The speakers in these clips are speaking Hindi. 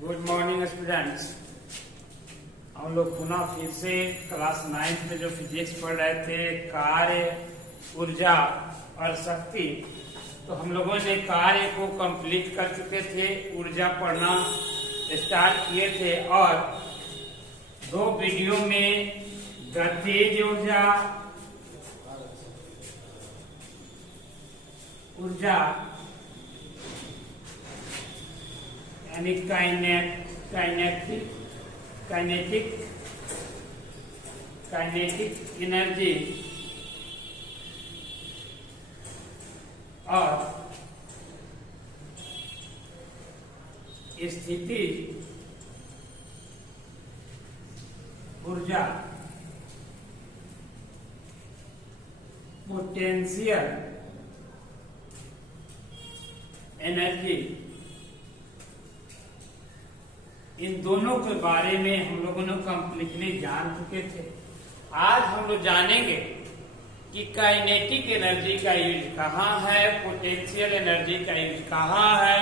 Good morning students. हम लोग पुनः फिर से क्लास 9th में जो फिजिक्स पढ़ रहे थे, कार्य, ऊर्जा और शक्ति, तो हम लोगों ने कार्य को कंप्लीट कर चुके थे, ऊर्जा पढ़ना स्टार्ट किए थे और दो वीडियो में गतिज ऊर्जा यानी काइनेटिक एनर्जी और स्थिति ऊर्जा पोटेंशियल एनर्जी, इन दोनों के बारे में हम लोगों ने कंप्लीटली जान चुके थे। आज हम लोग जानेंगे कि काइनेटिक एनर्जी का यूज कहाँ है, पोटेंशियल एनर्जी का यूज कहाँ है,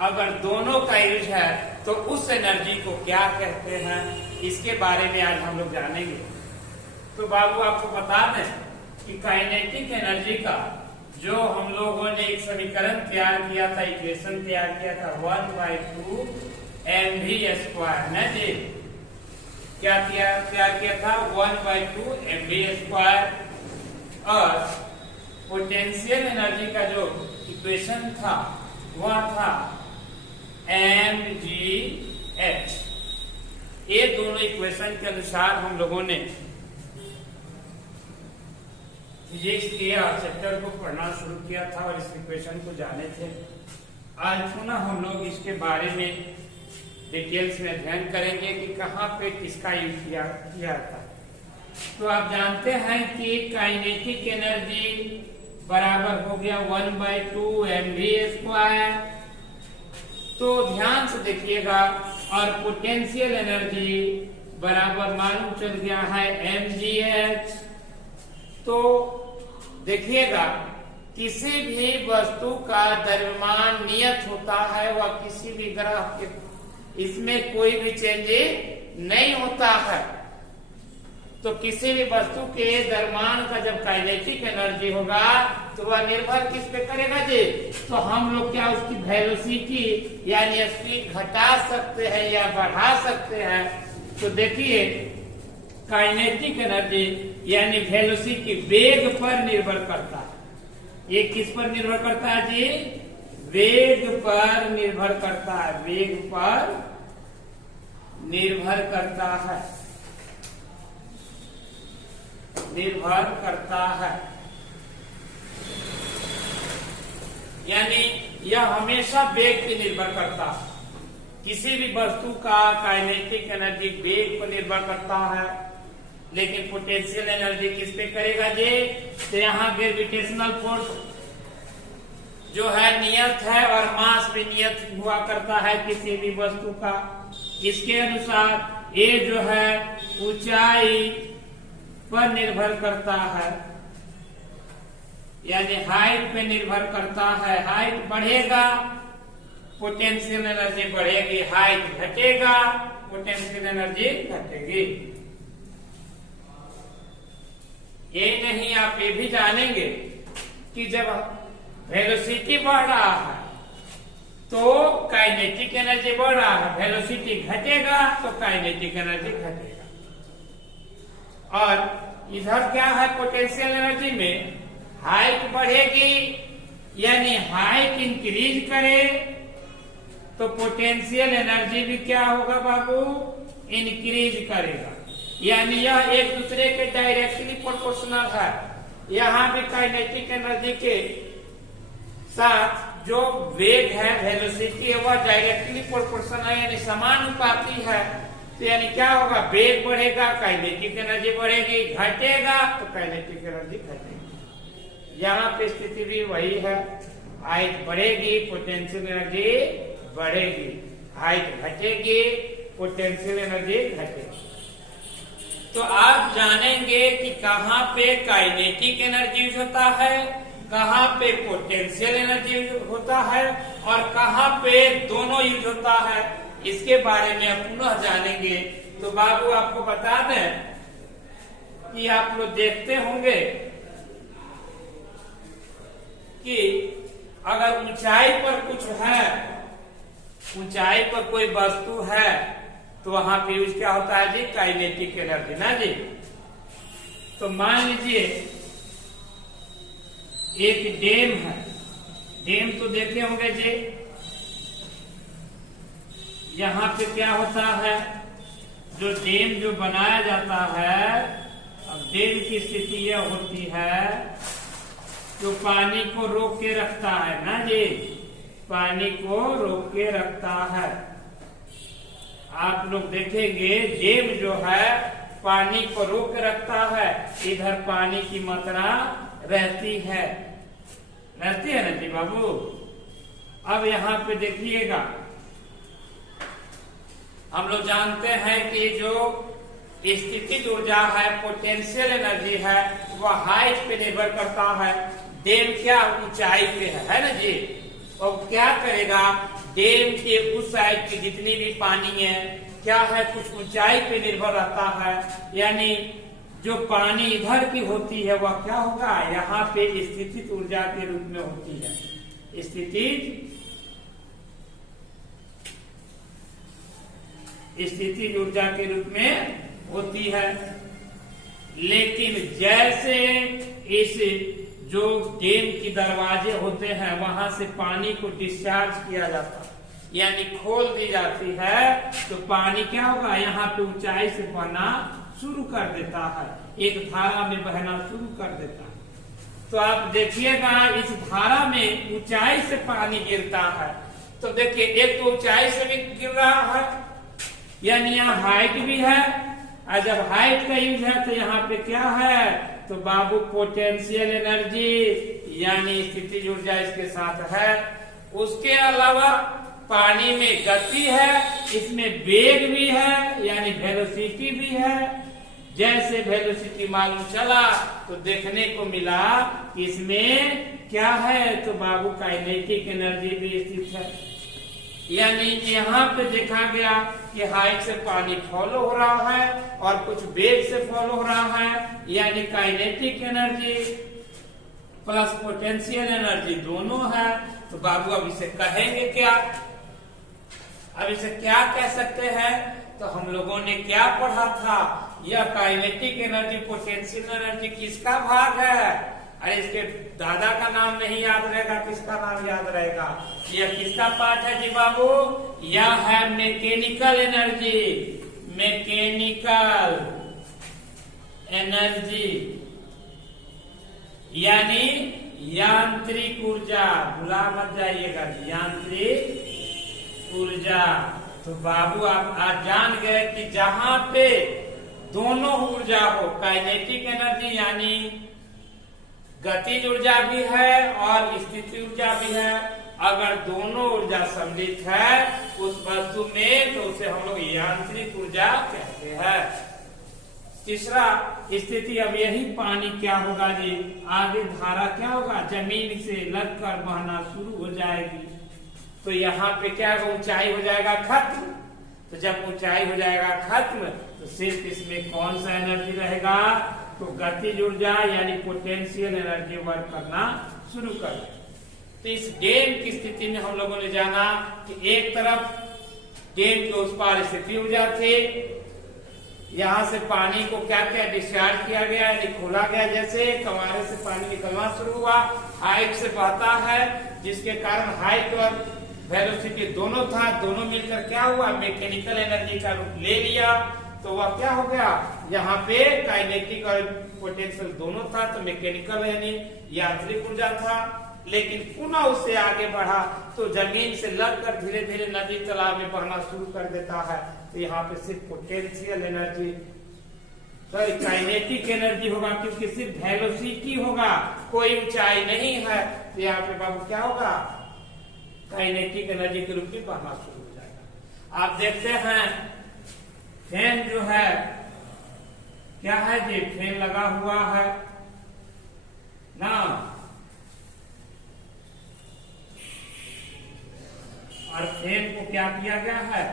अगर दोनों का यूज है तो उस एनर्जी को क्या कहते हैं, इसके बारे में आज हम लोग जानेंगे। तो बाबू आपको बता दें कि काइनेटिक एनर्जी का जो हम लोगों ने एक समीकरण तैयार किया था, इक्वेशन तैयार किया था 1/2 mv² है जी। क्या तैयार किया था? 1/2 mv²। और पोटेंशियल एनर्जी का जो इक्वेशन था वह था mgh। ये दोनों इक्वेशन के अनुसार हम लोगों ने फिजिक्स के चैप्टर को पढ़ना शुरू किया था और इस इक्वेशन को जाने थे। आज पुनः हम लोग इसके बारे में डिटेल्स में अध्ययन करेंगे कि कहाँ पे किसका यूज किया था। तो आप जानते हैं कि काइनेटिक एनर्जी बराबर हो गया 1/2 mv²। तो ध्यान से देखिएगा, और पोटेंशियल एनर्जी बराबर मालूम चल गया है mgh। तो देखिएगा, किसी भी वस्तु का द्रव्यमान नियत होता है, वह किसी भी ग्रह के, इसमें कोई भी चेंज नहीं होता है। तो किसी भी वस्तु के द्रव्यमान का जब काइनेटिक एनर्जी होगा तो वह निर्भर किस पे करेगा जी? तो हम लोग क्या उसकी वेलोसिटी यानी स्पीड घटा सकते हैं या बढ़ा सकते हैं। तो देखिए, काइनेटिक एनर्जी यानी वेलोसिटी वेग पर निर्भर करता है। ये किस पर निर्भर करता है जी? वेग पर निर्भर करता है, वेग पर निर्भर करता है, निर्भर करता है। यानी यह हमेशा वेग पे निर्भर करता है। किसी भी वस्तु का काइनेटिक एनर्जी वेग पर निर्भर करता है, लेकिन पोटेंशियल एनर्जी किस पे करेगा जी? तो यहाँ ग्रेविटेशनल फोर्स जो है नियत है और मास भी नियत हुआ करता है किसी भी वस्तु का। इसके अनुसार ये जो है ऊंचाई पर निर्भर करता है, यानी हाइट पे निर्भर करता है। हाइट बढ़ेगा पोटेंशियल एनर्जी बढ़ेगी, हाइट घटेगा पोटेंशियल एनर्जी घटेगी। ये नहीं, आप ये भी जानेंगे कि जब वेलोसिटी बढ़ रहा है तो काइनेटिक एनर्जी बढ़ रहा है, वेलोसिटी घटेगा तो काइनेटिक एनर्जी घटेगा। और इधर क्या है? पोटेंशियल एनर्जी में हाइट बढ़ेगी, यानी हाइट इंक्रीज करे तो पोटेंशियल एनर्जी भी क्या होगा बाबू? इंक्रीज करेगा। यानी यह एक दूसरे के डायरेक्टली प्रोपोर्शनल है। यहाँ भी काइनेटिक एनर्जी के साथ जो वेग है, वेलोसिटी है, वह डायरेक्टली प्रोपोर्शनल है, यानी समानुपाती है। तो यानी क्या होगा? वेग बढ़ेगा, काइनेटिक एनर्जी बढ़ेगी, घटेगा तो काइनेटिक एनर्जी घटेगी। यहाँ पे स्थिति भी वही है, हाइट बढ़ेगी पोटेंशियल एनर्जी बढ़ेगी, हाइट घटेगी पोटेंशियल एनर्जी घटेगी। तो आप जानेंगे कि कहाँ पे काइनेटिक एनर्जी यूज होता है, कहाँ पे पोटेंशियल एनर्जी यूज होता है और कहाँ पे दोनों यूज होता है। इसके बारे में अब पुनः जानेंगे। तो बाबू आपको बता दें कि आप लोग देखते होंगे कि अगर ऊंचाई पर कुछ है, ऊंचाई पर कोई वस्तु है, तो वहां पे क्या होता है जी, काइनेटिक एनर्जी ना जी। तो मान लीजिए एक डैम है, डैम तो देखे होंगे जी, यहाँ पे क्या होता है, जो डैम जो बनाया जाता है, अब डैम की स्थिति यह होती है जो पानी को रोक के रखता है ना जी, पानी को रोक के रखता है। आप लोग देखेंगे डैम जो है पानी को रोक के रखता है, इधर पानी की मात्रा रहती है ना जी बाबू। अब यहाँ पे देखिएगा, हम लोग जानते हैं कि जो स्थितिज ऊर्जा है, पोटेंशियल एनर्जी है, वह हाइट पे निर्भर करता है। डैम क्या ऊंचाई पे है ना जी। और क्या करेगा, डैम के उस साइड की जितनी भी पानी है क्या है, कुछ ऊंचाई पे निर्भर रहता है, यानी जो पानी इधर की होती है वह क्या होगा, यहाँ पे स्थितिज ऊर्जा के रूप में होती है, स्थितिज ऊर्जा के रूप में होती है। लेकिन जैसे इस जो डैम की दरवाजे होते हैं वहां से पानी को डिस्चार्ज किया जाता है, यानी खोल दी जाती है, तो पानी क्या होगा, यहाँ पे ऊंचाई से बहना शुरू कर देता है, एक धारा में बहना शुरू कर देता है। तो आप देखिएगा इस धारा में ऊंचाई से पानी गिरता है, तो देखिए एक तो ऊंचाई से भी गिर रहा है, यानी यहाँ हाइट भी है, और जब हाइट का यूज है तो यहाँ पे क्या है, तो बाबू पोटेंशियल एनर्जी यानी स्थितिज ऊर्जा इसके साथ है। उसके अलावा पानी में गति है, इसमें वेग भी है, यानी वेलोसिटी भी है। जैसे वेलोसिटी मालूम चला तो देखने को मिला कि इसमें क्या है, तो बाबू काइनेटिक एनर्जी भी स्थित है, यानी यहाँ पे देखा गया कि हाइट से पानी फॉलो हो रहा है और कुछ वेग से फॉलो हो रहा है, यानी kinetic energy plus potential energy दोनों है। तो बाबू अब इसे कहेंगे क्या, अब इसे क्या कह सकते हैं, तो हम लोगों ने क्या पढ़ा था, यह काइनेटिक एनर्जी पोटेंशियल एनर्जी किसका भाग है। अरे इसके दादा का नाम नहीं याद रहेगा, किसका नाम याद रहेगा, यह किसका पार्ट है जी बाबू, यह है मैकेनिकल एनर्जी, मैकेनिकल एनर्जी यानी यांत्रिक ऊर्जा, भुला मत जाइएगा, यांत्रिक ऊर्जा। तो बाबू आप आज जान गए कि जहां पे दोनों ऊर्जा हो, काइनेटिक एनर्जी यानी गतिज ऊर्जा भी है और स्थिति ऊर्जा भी है, अगर दोनों ऊर्जा सम्मिलित है उस वस्तु में तो उसे हम लोग यांत्रिक ऊर्जा कहते हैं। तीसरा स्थिति, अब यही पानी क्या होगा जी, आगे धारा क्या होगा, जमीन से लगकर बहना शुरू हो जाएगी, तो यहाँ पे क्या होगा, ऊंचाई हो जाएगा खत्म। तो जब ऊंचाई हो जाएगा खत्म तो सिर्फ इसमें कौन सा एनर्जी रहेगा, तो गतिज ऊर्जा यानी पोटेंशियल एनर्जी वर्क करना शुरू कर दे। तो इस डैम की स्थिति में हम लोगों ने जाना कि एक तरफ डैम के उस पार स्थिति ऊर्जा थी, यहाँ से पानी को क्या क्या डिस्चार्ज किया गया यानी खोला गया, जैसे कवारे से पानी निकलना शुरू हुआ, हाइट से बहता है, जिसके कारण हाइट और वेलोसिटी दोनों था, दोनों मिलकर क्या हुआ, मैकेनिकल एनर्जी का रूप ले लिया। तो वह क्या हो गया, यहाँ पे काइनेटिक और पोटेंशियल दोनों था, तो मैकेनिकल यानी यांत्रिक ऊर्जा था। लेकिन पुनः उससे आगे बढ़ा तो जमीन से लगकर धीरे धीरे नदी तालाब में बहना शुरू कर देता है, तो यहाँ पे सिर्फ पोटेंशियल एनर्जी, काइनेटिक एनर्जी होगा, क्योंकि सिर्फ वेलोसिटी होगा, कोई ऊंचाई नहीं है, तो यहाँ पे बाबू क्या होगा, काइनेटिक एनर्जी के रूप में बहना शुरू हो जाएगा। आप देखते हैं फैन जो है क्या है जी, फैन लगा हुआ है ना, और फैन को क्या किया गया है,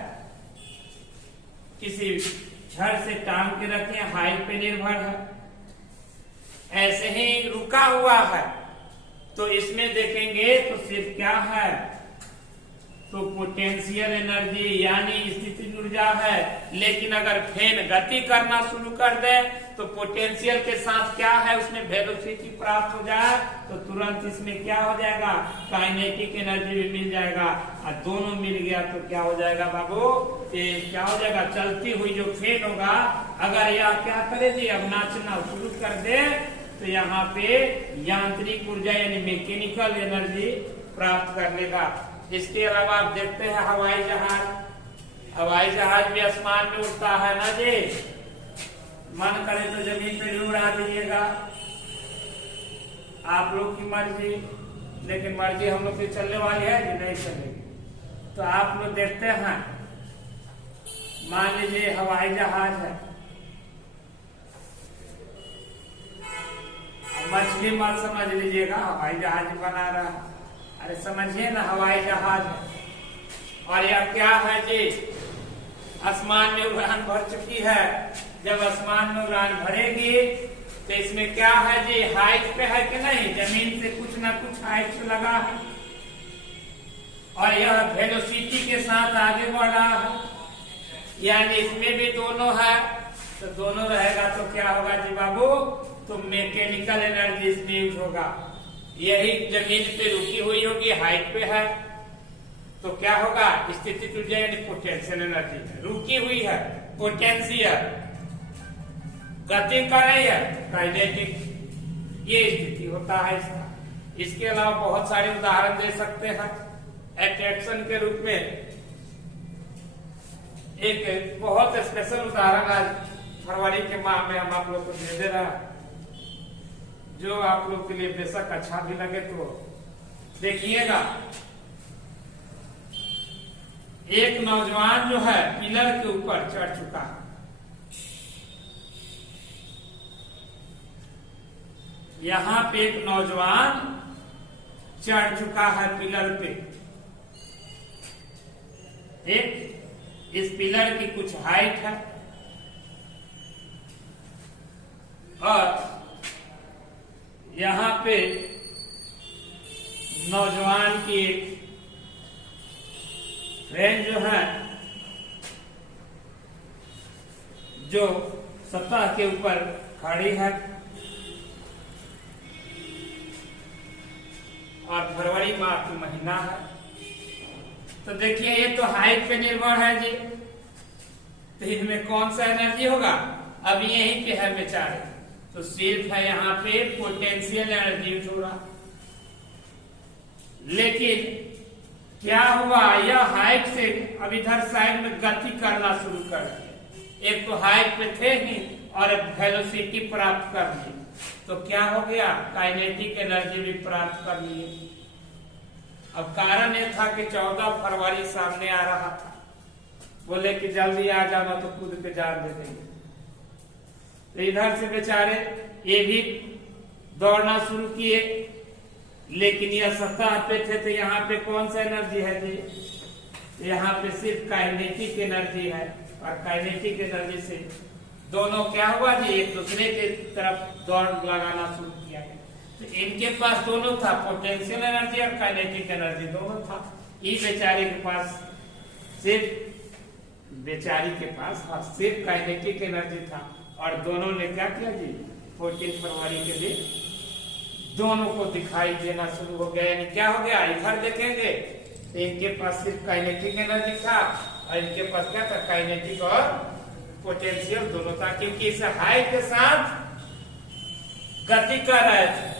किसी छड़ से टांग के रखे, हाइट पे निर्भर है, ऐसे ही रुका हुआ है। तो इसमें देखेंगे तो सिर्फ क्या है, तो पोटेंशियल एनर्जी यानी स्थितिज ऊर्जा है। लेकिन अगर फैन गति करना शुरू कर दे तो पोटेंशियल के साथ क्या है, उसमें वेलोसिटी प्राप्त हो जाए तो तुरंत इसमें क्या हो जाएगा, काइनेटिक एनर्जी भी मिल जाएगा। और दोनों मिल गया तो क्या हो जाएगा बाबू, ये क्या हो जाएगा, चलती हुई जो फैन होगा, अगर यह क्या करे जी, अब नाचना शुरू कर दे तो यहाँ पे यांत्रिक ऊर्जा यानी मैकेनिकल एनर्जी प्राप्त कर लेगा। इसके अलावा आप देखते हैं हवाई जहाज, हवाई जहाज भी आसमान में उड़ता है ना जी, मन करे तो जमीन पे भी उड़ा दीजिएगा, आप लोग की मर्जी, लेकिन मर्जी हम लोग की चलने वाली है कि नहीं चलेगी। तो आप लोग देखते हैं, मान लीजिए हवाई जहाज है, मछली मत समझ लीजिएगा हवाई जहाज बना रहा है, अरे समझिए ना हवाई जहाज है। और यह क्या है जी, आसमान में उड़ान भर चुकी है। जब आसमान में उड़ान भरेगी तो इसमें क्या है जी, हाइट पे है कि नहीं, जमीन से कुछ ना कुछ हाइट से लगा है, और यह वेलोसिटी के साथ आगे बढ़ रहा है, यानी इसमें भी दोनों है। तो दोनों रहेगा तो क्या होगा जी बाबू, तो मैकेनिकल एनर्जी इसमें यूज होगा। यही जमीन पे रुकी हुई होगी, हाइट पे है, तो क्या होगा, स्थितिज ऊर्जा यानी पोटेंशियल एनर्जी है, रुकी हुई है पोटेंशियल, गति कर रही है काइनेटिक, ये स्थिति होता है इसका। इसके अलावा बहुत सारे उदाहरण दे सकते हैं एट्रैक्शन के रूप में। एक बहुत स्पेशल उदाहरण आज फरवरी के माह में हम आप लोग को दे दे रहा है, जो आप लोग के लिए बेशक अच्छा भी लगे तो देखिएगा। एक नौजवान जो है पिलर के ऊपर चढ़ चुका है, यहां पे एक नौजवान चढ़ चुका है पिलर पे, एक इस पिलर की कुछ हाइट है और यहां पे नौजवान की एक फ्रेंड जो है, जो सतह के ऊपर खड़ी है, और फरवरी माह की महीना है। तो देखिए ये तो हाइट पे निर्भर है जी, तो इसमें कौन सा एनर्जी होगा, अब यहीं पे है बेचारे, तो सिर्फ है यहाँ पे पोटेंशियल एनर्जी यूज हो रहा। लेकिन क्या हुआ, यह हाइट से अब इधर साइड में गति करना शुरू कर दिया, एक तो हाइट पे थे ही और वेलोसिटी प्राप्त कर ली, तो क्या हो गया, काइनेटिक एनर्जी भी प्राप्त कर लिए। अब कारण यह था कि 14 फरवरी सामने आ रहा था, बोले कि जल्दी आ जाना तो कूद के जान दे देंगे। तो इधर से बेचारे ये भी दौड़ना शुरू किए, लेकिन यह सतह पे थे, तो यहाँ पे कौन सा एनर्जी है जी, यहाँ पे सिर्फ काइनेटिक एनर्जी है, और काइनेटिक एनर्जी से दोनों क्या हुआ जी, एक दूसरे के तरफ दौड़ लगाना शुरू किया। तो इनके पास दोनों था, पोटेंशियल एनर्जी और काइनेटिक एनर्जी दोनों था। इस बेचारे के पास सिर्फ, बेचारी के पास सिर्फ काइनेटिक एनर्जी था, और दोनों ने क्या किया जी, 14 फरवरी के दिन दोनों को दिखाई देना शुरू हो गया। यानी क्या हो गया, इधर देखेंगे तो इनके पास सिर्फ काइनेटिक एनर्जी था, और इनके पास क्या था, काइनेटिक और पोटेंशियल दोनों था, क्योंकि इस हाइट के साथ गति कर रहे थे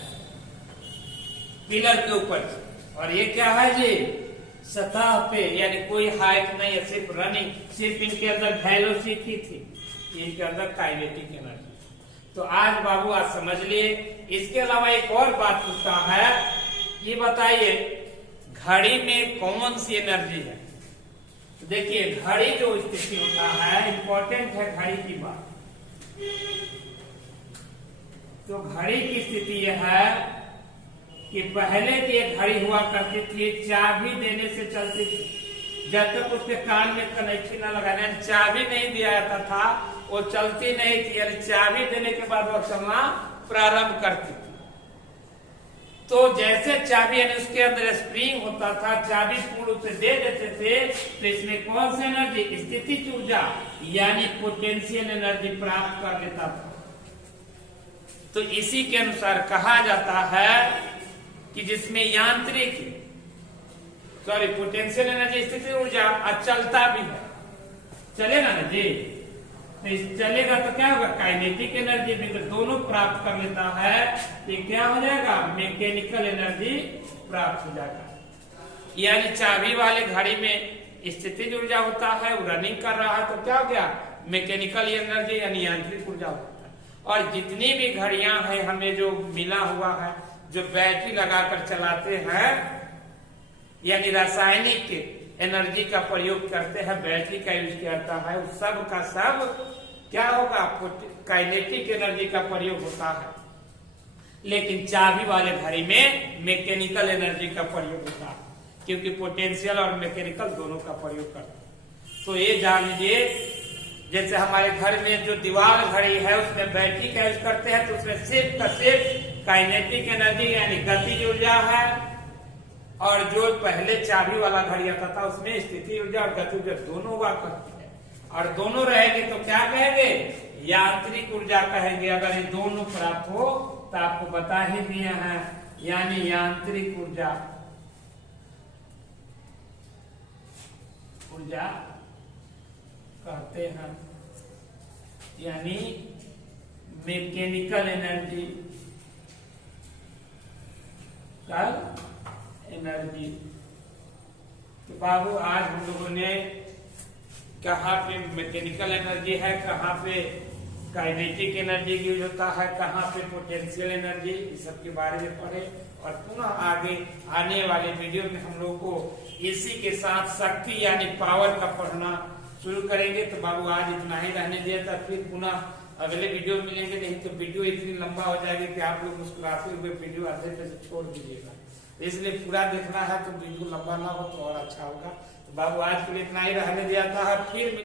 पिलर के ऊपर से। और ये क्या है जी, सतह पे, यानी कोई हाइट नहीं है, सिर्फ रनिंग, सिर्फ इनके अंदर वेलोसिटी थी, इनके अंदर काइनेटिक एनर्जी। तो आज बाबू आज समझ लिए। इसके अलावा एक और बात पूछता है, ये बताइए घड़ी में कौन सी एनर्जी है। तो देखिए घड़ी जो स्थिति होता है, इंपॉर्टेंट है घड़ी की बात। तो घड़ी की स्थिति यह है कि पहले की एक घड़ी हुआ करती थी, चाबी देने से चलती थी, जब तक उसके कान में कनेक्शन न लगाने, चाबी नहीं दिया जाता था, वो चलती नहीं थी। यानी चाबी देने के बाद वो चलना प्रारंभ करती थी। तो जैसे चाबी यानी उसके अंदर स्प्रिंग होता था, चाबी पूर्ण रूप से दे देते थे, तो इसमें कौन सी एनर्जी, स्थितिज ऊर्जा यानी पोटेंशियल एनर्जी प्राप्त कर लेता था। तो इसी के अनुसार कहा जाता है कि जिसमें यांत्रिक पोटेंशियल एनर्जी स्थितिज ऊर्जा चलता भी है, चलेगा ना जी, तो चलेगा तो क्या होगा, काइनेटिक एनर्जी भी तो दोनों प्राप्त कर लेता है। ये क्या हो जाएगा, मैकेनिकल एनर्जी प्राप्त हो जाएगा। यानी चाबी वाले घड़ी में स्थितिज ऊर्जा होता है, वो रनिंग कर रहा है, तो क्या हो गया, मैकेनिकल एनर्जी यानी यांत्रिक ऊर्जा होता है। और जितनी भी घड़ियां हैं हमें जो मिला हुआ है, जो बैटरी लगाकर चलाते हैं यानी रासायनिक एनर्जी का प्रयोग करते हैं, बैटरी का यूज किया जाता है, उस सब का सब क्या होगा, काइनेटिक एनर्जी का प्रयोग होता है। लेकिन चाबी वाले घड़ी में मैकेनिकल एनर्जी का प्रयोग होता है, क्योंकि पोटेंशियल और मैकेनिकल दोनों का प्रयोग करते हैं। तो ये जान लीजिए, जैसे हमारे घर में जो दीवार घड़ी है उसमें बैटरी का यूज करते हैं, तो उसमें सिर्फ का सिर्फ काइनेटिक एनर्जी यानी गतिज ऊर्जा है, और जो पहले चाबी वाला घड़ी आता था उसमें स्थिति ऊर्जा और गति ऊर्जा दोनों हुआ करती है। और दोनों रहेंगे तो क्या कहेंगे, यांत्रिक ऊर्जा कहेंगे। अगर ये दोनों प्राप्त हो तो आपको बता ही दिए हैं, यानी यांत्रिक ऊर्जा कहते हैं, यानी मैकेनिकल एनर्जी एनर्जी। तो बाबू आज हम लोगों ने कहाँ पे मैकेनिकल एनर्जी है, कहाँ पे काइनेटिक एनर्जी यूज होता है, कहाँ पे पोटेंशियल एनर्जी, इस सब के बारे में पढ़े। और पुनः आगे आने वाले वीडियो में हम लोग को इसी के साथ शक्ति यानी पावर का पढ़ना शुरू करेंगे। तो बाबू आज इतना ही रहने दिया था, फिर पुनः अगले वीडियो में मिलेंगे। नहीं तो वीडियो इतनी लंबा हो जाएगी कि आप लोग मुस्कुराते हुए वीडियो आधे पे से छोड़ दीजिएगा। इसलिए पूरा देखना है, तो वीडियो लंबा ना हो तो और अच्छा होगा। तो बाबू आज के लिए इतना ही रहने दिया था, फिर